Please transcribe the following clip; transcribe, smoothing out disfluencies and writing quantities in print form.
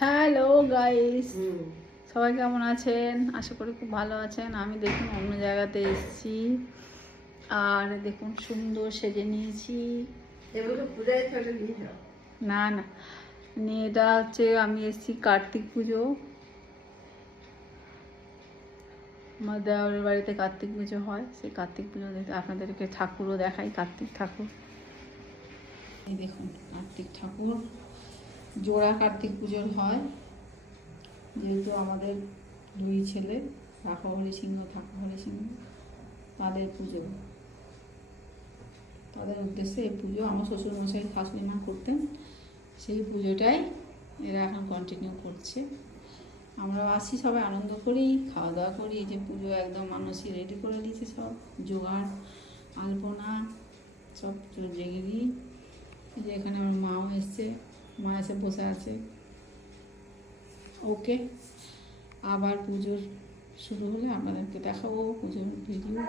Hello guys, সবাই কেমন আছেন? আশা করি খুব ভালো আছেন। আমি দেখুন অন্য জায়গাতে এসেছি, আর দেখুন সুন্দর সেজে নিয়েছি। না না, এটা হচ্ছে আমি এসেছি কার্তিক পুজো। আমার দেওয়ারের বাড়িতে কার্তিক পুজো হয়, সেই কার্তিক পুজো আপনাদেরকে ঠাকুরও দেখাই। কার্তিক ঠাকুর, এই দেখুন কার্তিক ঠাকুর, জোড়া কার্তিক পুজোর হয়। যেহেতু আমাদের দুই ছেলে, রাখাহরি সিংহ ঠাকুরহরি সিংহ, তাদের পুজো, তাদের উদ্দেশ্যে এই পুজো আমার শ্বশুরমশাই শাশুড়ি মা করতেন, সেই পুজোটাই এরা এখন কন্টিনিউ করছে। আমরা আসি, সবাই আনন্দ করি, খাওয়া দাওয়া করি। এই যে পুজো একদম মানুষই রেডি করে দিয়েছে, সব জোগাড়, আলপনা সব জেগে দিই। এই যে এখানে আমার মাও এসছে, মা এসে বসে আছে। ওকে, আবার পুজোর শুরু হলে আপনাদেরকে দেখাবো পুজোর ভিডিও।